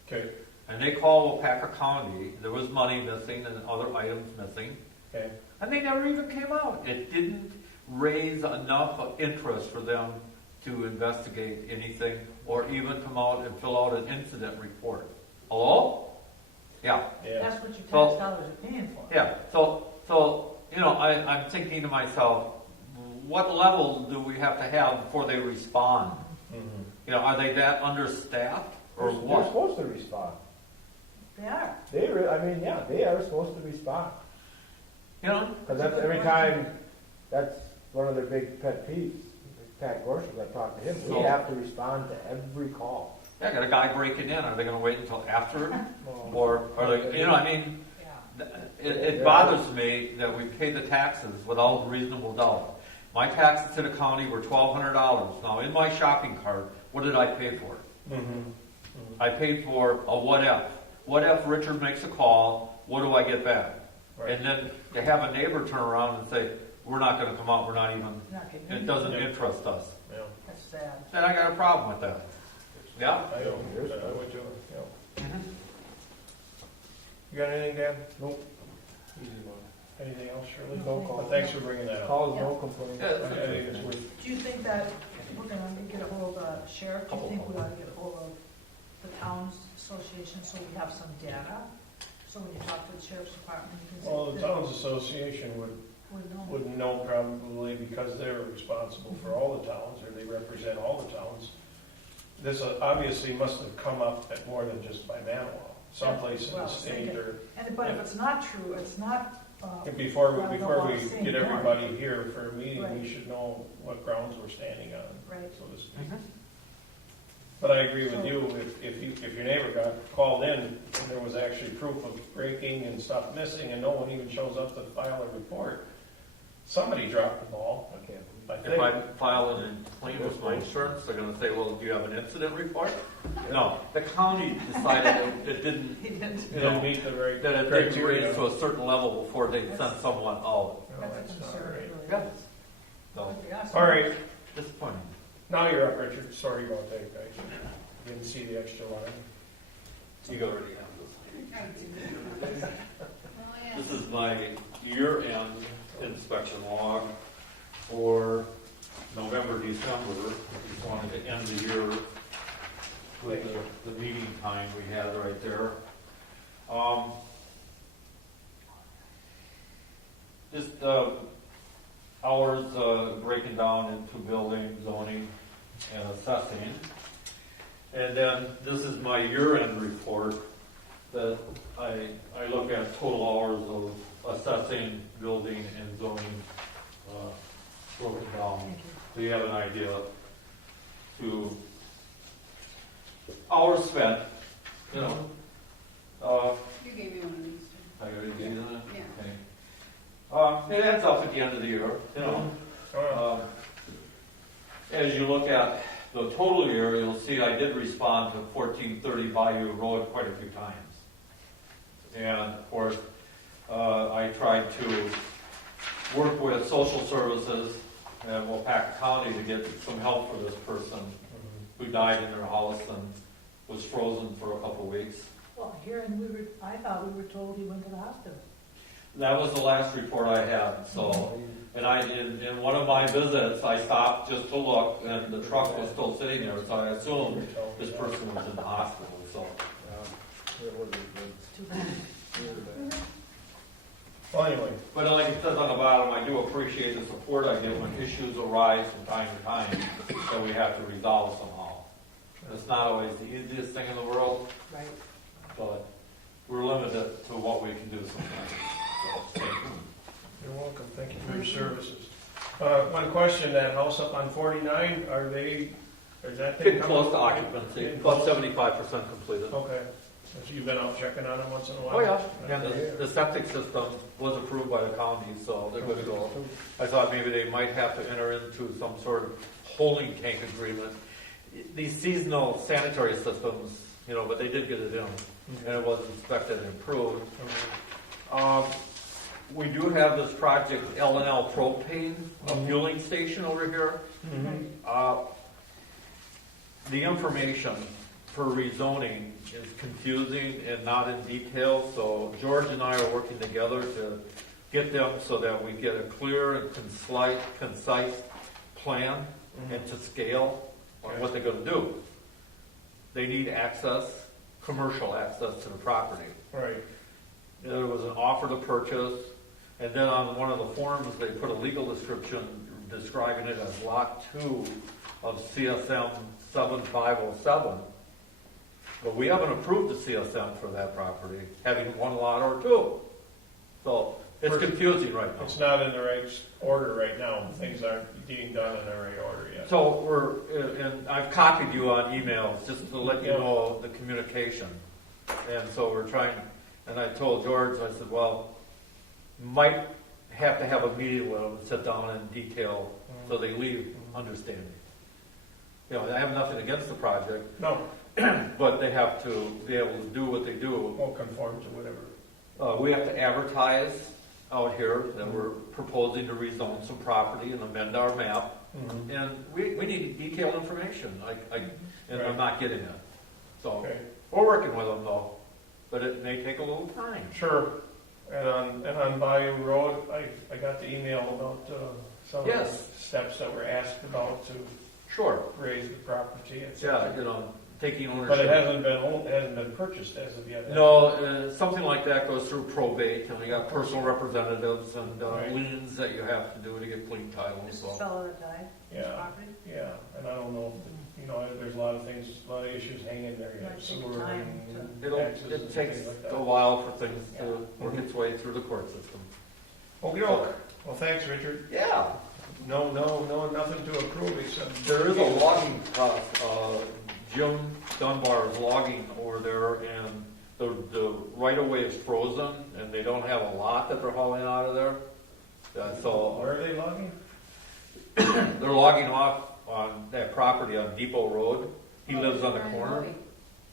Okay, And they called Wapaka County, there was money missing and other items missing, okay, and they never even came out. It didn't raise enough of interest for them to investigate anything or even come out and fill out an incident report. Hello? Yeah, yeah. That's what your So- tax dollars are paying for. yeah. So, you know, I'm thinking to myself, what level do we have to have before they respond? Mhm. You know, are they that understaffed or They're what? supposed to respond. They are. I mean, yeah, they are supposed to respond. You know? Because that's every time, that's one of their big pet peeves. Pat Gorsham, I talked to him, we So- have to respond to every call. Yeah, I got a guy breaking in. Are they going to wait until after? Well, Or are they, you know, I mean, Yeah. it bothers me that we pay the taxes without reasonable doubt. My taxes to the county were $1,200. Now, in my shopping cart, what did I pay for? mhm. I paid for a what if. What if Richard makes a call? What do I get back? Right. And then to have a neighbor turn around and say, we're not going to come out, we're not even, Not getting it it. doesn't Yeah. interest us. Yeah, That's sad. And I got a problem with that. Yeah? I don't, I would do it, yeah. You got anything, Dan? Nope. Anything else, Shirley? No. Well, thanks for bringing that up. Calls, no complaints. Yeah, I think it's worth, Do you think that we're gonna get a hold of the sheriff? Do you think we ought to get a hold of the towns association so we have some data? So when you talk to the sheriff's department, you can say. well, the Towns Association Would know. would know probably because they're responsible for all the towns, or they represent all the towns. This obviously must have come up at more than just by manual, someplace in Well, the state okay. or, But if it's not true, it's not, before Well, we no, saying get more. everybody here for a meeting, Right. we should know what grounds we're standing on, right. so to speak. But I agree with you, if your neighbor got called in and there was actually proof of breaking and stuff missing and no one even shows up to file a report, somebody dropped the ball, I can't I If think. I file an claim with my insurance, they're gonna say, well, do you have an incident report? No, the county decided it didn't, He didn't. It didn't meet the right that it didn't criteria. raise to a certain level before they sent someone out. No, That's a that's not concern, right. it really Yeah. is. So, That'd be awesome. All right, disappointing. now you're up, Richard. Sorry about that, guys. Didn't see the extra line. You already have this. Oh, yeah. This is my year-end inspection log for November, December. Just wanted to end the year with the meeting time we had right there. Just hours breaking down into building, zoning, and assessing. And then this is my year-end report that I look at total hours of assessing, building, and zoning broken down. Thank you. So you have an idea to hours spent, you know. You gave me one of these too. I already gave you that? Yeah. Okay. It adds up at the end of the year, you know. As you look at the total year, you'll see I did respond to 1430 Bayou Road quite a few times. And of course, I tried to work with social services in Wapaka County to get some help for this person who died in their house and was frozen for a couple weeks. Well, here, and I thought we were told he went to the hospital. That was the last report I had, so, and in one of my visits, I stopped just to look, and the truck was still sitting there, so I assumed this person was in the hospital, so. Yeah, it would be good. Too bad. Well, anyway, But like it says on the bottom, I do appreciate the support I get when issues arise from time to time that we have to resolve somehow. It's not always the easiest thing in the world, Right. but we're limited to what we can do sometimes. So, you're welcome, thank you for your services. One question, that house up on 49, is that thing getting coming? close to occupancy, Getting about close? 75% completed. Okay, so you've been out checking on them once in a while? Oh, yeah. And the septic system was approved by the county, so they're good to go. I thought maybe they might have to enter into some sort of holding tank agreement. These seasonal sanitary systems, but they did get it in, and it was inspected and approved. We do have this project, L&L Propane, a fueling station over here. Mhm. The information for rezoning is confusing and not in detail, so George and I are working together to get them so that we get a clear and concise plan and to scale on what they're gonna do. They need access, commercial access to the property. Right, There was an offer to purchase, and then on one of the forms, they put a legal description describing it as Lot 2 of CSM 7507. But we haven't approved the CSM for that property, having one lot or two. So it's confusing right now. it's not in the right order right now, things aren't being done in the right order yet. So and I've copied you on emails just to let you know the communication. And so we're trying, and I told George, I said, well, might have to have a meeting with them and sit down and detail so they leave understanding. I have nothing against the project, No, but they have to be able to do what they it do. won't conform to whatever. We have to advertise out here that we're proposing to rezone some property and amend our map. And we need detailed information, and I'm not getting it. So Okay, we're working with them though, but it may take a little time. sure. And on Bayou Road, I got the email about some of the Yes. steps that were asked about to Sure. raise the property, et Yeah, cetera. taking ownership. But it hasn't been purchased as of yet. No, something like that goes through probate, and we got personal representatives and Right. liens that you have to do to get clean title. This So. fellow that died, his Yeah, property. yeah, and I don't know, there's a lot of things, a lot of issues hanging there yet. Might take Sewer time and taxes and It things takes like a that. while for things to work its way through the court system. Okay, well, thanks, Richard. Yeah. No, nothing to approve except. There is a logging, Jim Dunbar's logging over there, and the right-of-way is frozen, and they don't have a lot that they're hauling out of there. So Where are they logging? they're logging off on that property on Depot Road. He lives on the Ryan corner.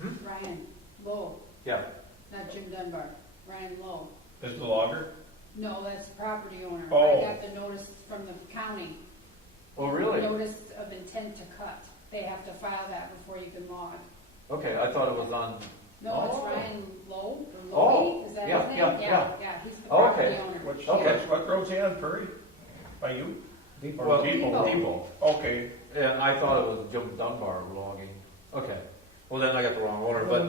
Lowy. Ryan Lowe, Yeah. not Jim Dunbar, Ryan Lowe. Is the logger? No, that's the property owner. Oh. I got the notice from the county. Oh, really? Notice of intent to cut. They have to file that before you can log. Okay, I thought it was on. No, it's Oh. Ryan Lowe, or Oh, Lowy, is that his yeah, name? yeah. Yeah, he's the Oh, property okay. owner. Okay. What road's he on, Prairie? By you? Well, Depot. Okay. And I thought it was Jim Dunbar logging. Okay. Well, then I got the wrong owner, but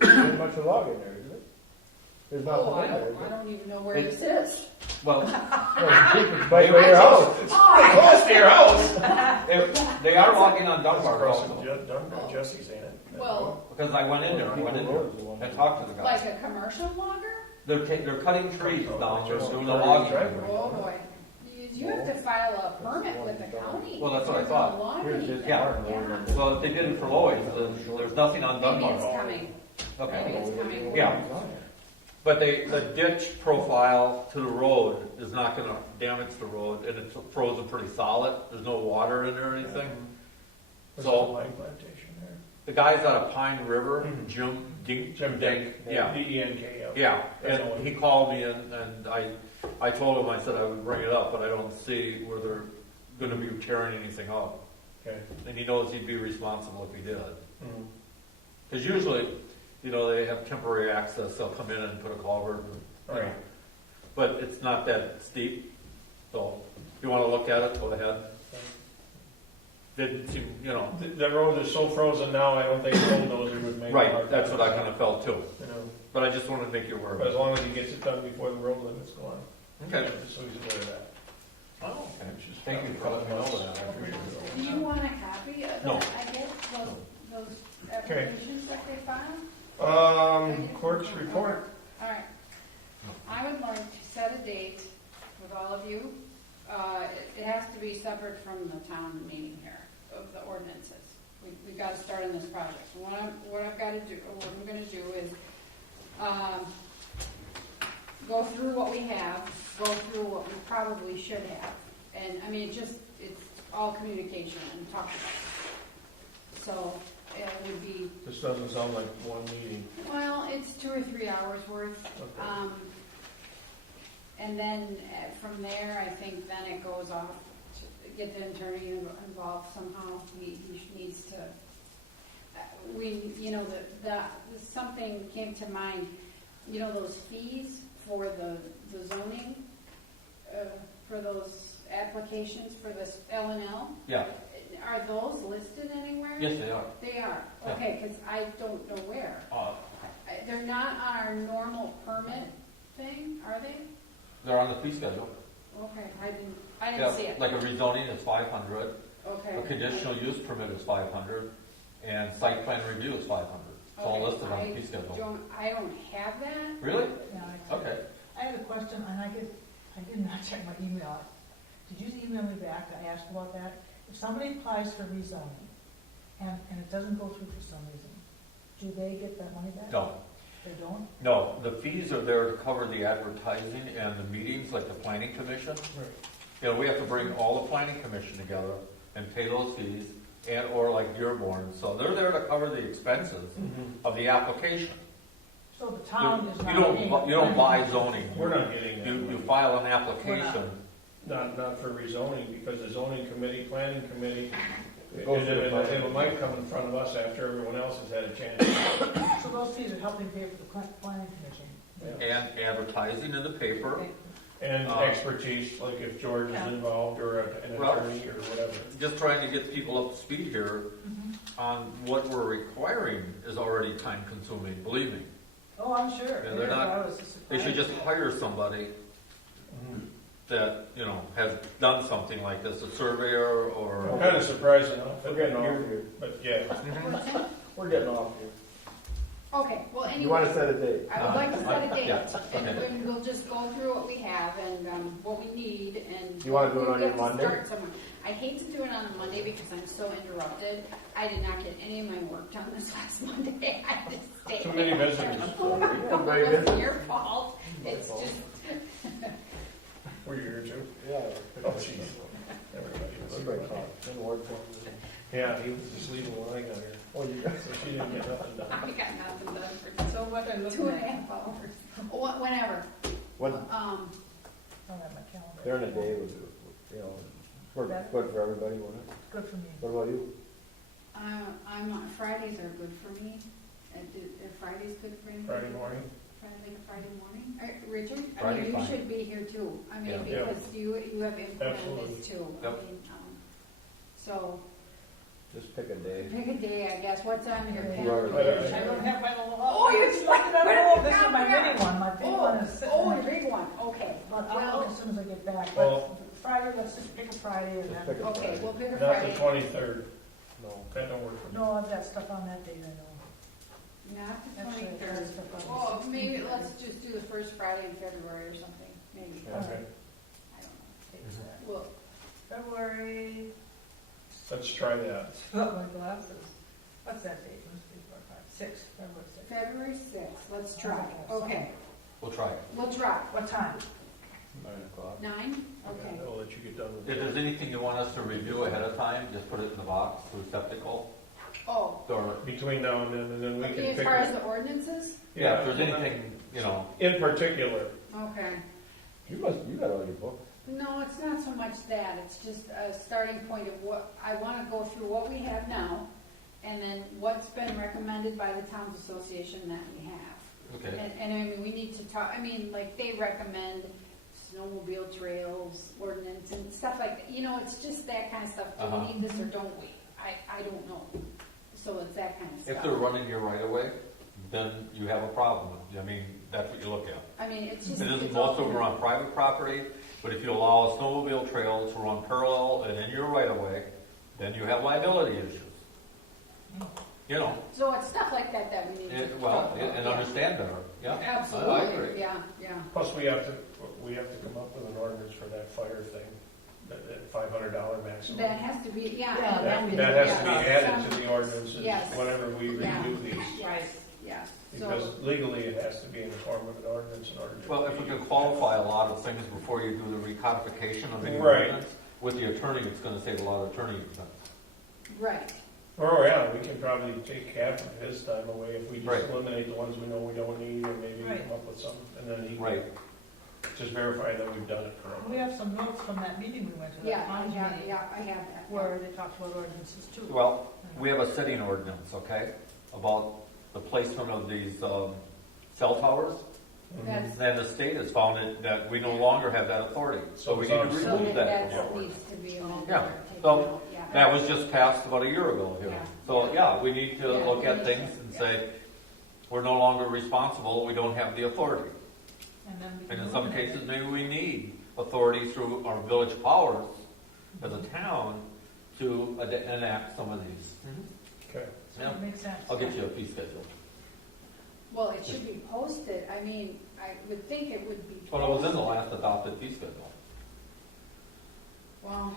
There's much of log in there, isn't it? There's Oh, nothing I in there, don't, is I don't even know where this is. well, it? By your house. Close to your house. they are logging on That's Dunbar across also. from Dunbar, Jesse's ain't it? Well, Because I went in there, and talked to the like guy. a commercial logger? They're cutting trees down, they're doing the Prairie logging. driveway. Oh, boy. You have to file a permit with the county. Well, that's what I There's thought. no logging. Here's his Yeah. farm. Well, if they did it for Lois, there's nothing on Maybe Dunbar. it's coming. Maybe Okay. it's coming. Yeah. But the ditch profile to the road is not gonna damage the road, and it's frozen pretty solid. There's no water in there or anything. Where's the So wine plantation there? the guy's out of Pine River, Mhm. Jim Dink. Jim Dink. Yeah. D-E-N-K. Yeah, That's all. and he called me and I told him, I said I would bring it up, but I don't see where they're gonna be tearing anything up. Okay. And he knows he'd be responsible if he did. Mhm. Because usually, they have temporary access, they'll come in and put a culvert. All right. But it's not that steep, so if you wanna look at it, go ahead. didn't seem, you know. The road is so frozen now, I don't think a bulldozer would make it Right, hard. that's what I kind of felt too. You know, But I just wanted to make you aware of but as it. long as he gets it done before the road limits go on. Okay. Just so he's aware of that. Oh, okay. Thank you for letting me know that. I appreciate it. Do you want a copy of No. that, I guess, those applications that they filed? Clerk's report. All right. I would like to set a date with all of you. It has to be separate from the town meeting here of the ordinances. We've got to start on this project. What I've got to do, or what I'm going to do is go through what we have, go through what we probably should have. And I mean, it's all communication and talking. So it would be, This doesn't sound like one meeting. well, it's 2 or 3 hours worth. Okay. And then from there, I think then it goes off to get the attorney involved somehow. He needs to, something came to mind, those fees for the zoning, for those applications for this L&L. Yeah, Are those listed anywhere? yes, they are. They are, Yeah. okay, because I don't know where. They're not on our normal permit thing, are they? They're on the fee schedule. Okay, I didn't see Yeah, it. like a rezoning is 500, Okay. a conditional use permit is 500, and site plan review is 500. It's all Okay, listed on the fee schedule. I don't have that. Really? Yeah, Okay. I had a question, and I did not check my email. Did you email me back? I asked about that. If somebody applies for rezoning, and it doesn't go through for some reason, do they get that money back? No, They don't? no, the fees are there to cover the advertising and the meetings, like the planning commission. We have to bring all the planning commission together and pay those fees, or like Dearborn, so they're there to cover the expenses of the application. So the town is not. You don't buy zoning. We're not getting that. You file an application. Not for rezoning, because the zoning committee, planning committee, It goes to the planning. it might come in front of us after everyone else has had a chance. So those fees are helping pay for the planning commission. And advertising in the paper, And expertise, like if George is involved, or an attorney, or whatever. just trying to get people up to speed here on what we're requiring is already time consuming, believe me. Oh, I'm sure. Yeah, they're not- I was surprised. They should just hire somebody that, has done something like this, a surveyor I'm or. kind of surprised enough. We're getting off here. But yeah, We're getting off here. Okay, well, anyway. You want to set a date? I would like to set a date, Yeah, and okay. then we'll just go through what we have and what we need, and. You wanna do it on we'll your get to Monday? start somewhere. I hate to do it on a Monday because I'm so interrupted. I did not get any of my work done this last Monday. I just stayed. too many visitors. It Very wasn't busy. your fault. It's just, Were you here too? Yeah. Oh, jeez. Everybody was. Everybody talked. Didn't work for me. Yeah, he was just leaving when I got here. Oh, you So she didn't get nothing done. I got nothing done for So what are 2.5 hours. Whenever. What, I don't have my calendar. during the day was, work good for everybody, wasn't it? Good for me. What about you? Fridays are good for me. Are Fridays good for anybody? Friday morning. Friday morning? Richard, I Friday, mean, you fine. should be here too. I mean, Yeah. because you have input on Absolutely. this too. I Yep. mean, so, Just pick a day. pick a day, I guess. What's on your Whoever- calendar? I don't have my little. Oh, you're This is right. this is my mini one, my big one is sitting. Oh, there. the big one, okay. But I'll look as soon as I get back. Well- But Friday, let's just pick a Friday and Just then. pick a Okay, we'll pick a Not the Friday. 23rd. No. That don't work for me. No, I've got stuff on that date, I know. Not the Actually, I've got 23rd. stuff on the Oh, 16th. maybe let's just do the first Friday in February or something, maybe. Yeah. Okay, I don't know. Date's that. Well, February, let's try that. not my glasses. What's that date? 1, 2, 3, 4, 5, 6, February 6th. February 6th, let's try. Okay, We'll try it. we'll try. What time? 9:00. 9? Okay. I'll let you get done with If it. there's anything you want us to review ahead of time, just put it in the box, receptacle, Oh, or, Between now and then we can as pick. far as the ordinances? yeah, if there's anything, In particular, Okay. You got all your books. No, it's not so much that, it's just a starting point of what, I want to go through what we have now, and then what's been recommended by the Towns Association that we have. okay. And I mean, we need to talk, I mean, like, they recommend snowmobile trails ordinance and stuff like that. You know, it's just that kind of stuff. Do Uh-huh. we need this or don't we? I don't know. So it's that kind of stuff. If they're running your right of way, then you have a problem. I mean, that's what you look at. I mean, it's just. It isn't, it's most all of them are on private property, but if you allow a snowmobile trail to run parallel and in your right of way, then you have liability issues. You know, So it's stuff like that that we need to. well, talk about. and Yeah. understand better, yeah. I Absolutely, agree. yeah. Plus, we have to come up with an ordinance for that fire thing, that $500 maximum. That has to be, yeah. Yeah, and That that- has to be yeah, added to the ordinances Yes. whenever we Yeah. redo these. Yes, yes. Because So, legally, it has to be in the form of an ordinance in order to. Well, if we could qualify a lot of things before you do the recodification of any Right. ordinance, with the attorney, it's gonna save a lot of attorney expense. right. Oh, yeah, we can probably take half of his time away if we Right. just eliminate the ones we know we don't need, or maybe we Right. come up with some, and then he Right. just verify that we've done it We correctly. have some notes from that meeting we went to, Yeah, that I Tom's have, meeting, yeah, I have that. where they talked about ordinances too. Well, we have a sitting ordinance, okay, about the placement of these, cell towers. That's, And the state has found it that we no longer have that authority, so we need to So remove that from our that ordinance. needs to be amended. Yeah. or taken So, out, yeah. That was just passed about a year ago here. Yeah. So, yeah, we need to Yeah, look we at need things to, and yeah. say, we're no longer responsible, we don't have the authority. And then we And in can some eliminate cases, it. maybe we need authority through our village powers as a town to enact some of these. Okay. So it makes sense. I'll get you a fee schedule. Well, it should be posted. I mean, I would think it would be posted. But it was in the last adopted fee schedule. Well,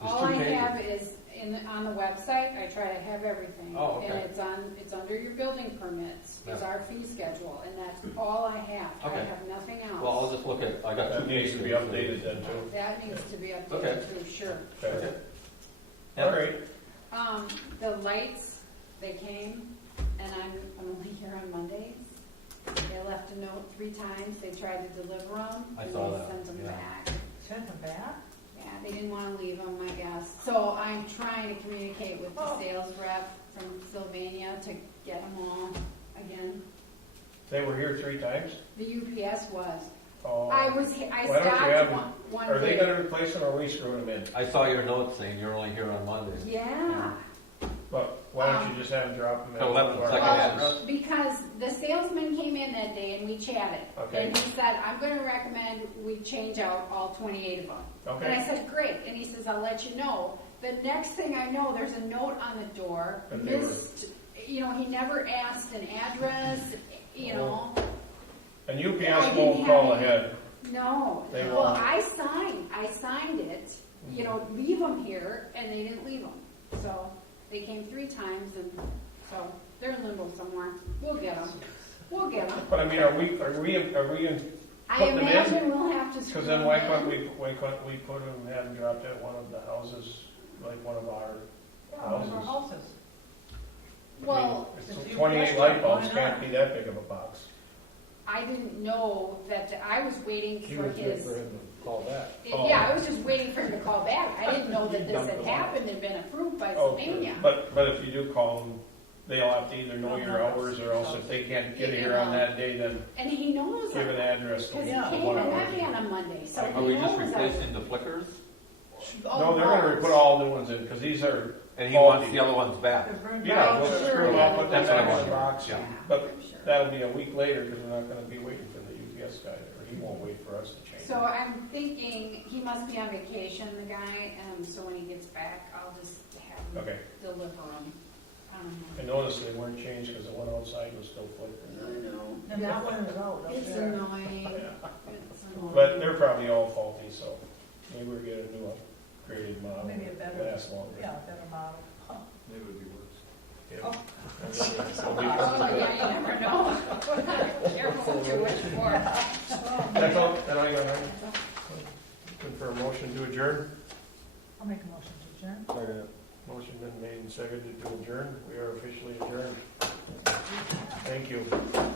There's all two I pages. have is on the website, I try to have everything. Oh, okay. And it's under your building permits, is Yeah. our fee schedule, and that's all I have. I Okay. have nothing else. Well, I'll just look at, I got two That needs to be pages. updated then too. That needs to be Okay. updated too, sure. Okay. Yeah. All right. The lights, they came, and I'm only here on Mondays. They left a note 3 times, they tried to deliver them. I saw that, And they sent them yeah. back. Send them back? Yeah, they didn't want to leave them, I guess. So I'm trying to communicate with the Oh. sales rep from Sylvania to get them all again. They were here 3 times? The UPS was. Oh. I Why don't you stopped have one Are they day. gonna replace them or are we screwing them in? I saw your note saying you're only here on Mondays. Yeah. But why don't you just have them drop them in? So left them our second office? address? Because the salesman came in that day and we chatted. Okay. And he said, I'm gonna recommend we change out all 28 of them. And I Okay. said, great. And he says, I'll let you know. The next thing I know, there's a note on the door. That they were- Missed, he never asked an address, And I UPS didn't won't have call any- ahead. No. They Well, won't. I signed it, leave them here, and they didn't leave them. So they came 3 times, and so they're in limbo somewhere. We'll get them. We'll get them. But I mean, are we in? I Put them in? imagine we'll have to screw Because then them why in. couldn't we put them, have them dropped at one of the houses, like one of our, Yeah, one of our houses. Well, I mean, If you 28 question light it, bulbs why can't not? be that big of a box. I didn't know that, I was waiting He for was good his, for him to call back. yeah, I was just waiting for him to call back. I didn't know that this Dumped had them out. happened and been approved by Oh, Sylvania. But if you do call them, they'll have to either know your hours or else if they can't get here on that day, then And he knows give an that, address. because he Yeah. came and met me on a Monday, so Are we he just knows replacing the flickers? No, they're gonna put all new ones in, because these are, And he wants the other ones back. They're burned yeah, back. we'll Sure, screw them yeah, up, put them that's what I back in the want. box. Yeah. But that'll be a week later, because we're not gonna be waiting for the UPS guy, or he won't wait for us to change So it. I'm thinking, he must be on vacation, the guy, so when he gets back, I'll just have him Okay. deliver them. I noticed they weren't changed, because the one outside was still flickering. I know. And that one is out up It's there. annoying. Yeah. It's annoying. But they're probably all faulty, so maybe we'll get a new upgraded model. Maybe a better- Last longer. Yeah, better model. Huh. Maybe it would be worse. Yeah. Oh. Oh, yeah, you never know. Careful what you wish for. That's all, that all you got, Randy? Looking for a motion to adjourn? I'll make a motion to adjourn. Motion been made and seconded to adjourn. We are officially adjourned. Thank you. Yeah.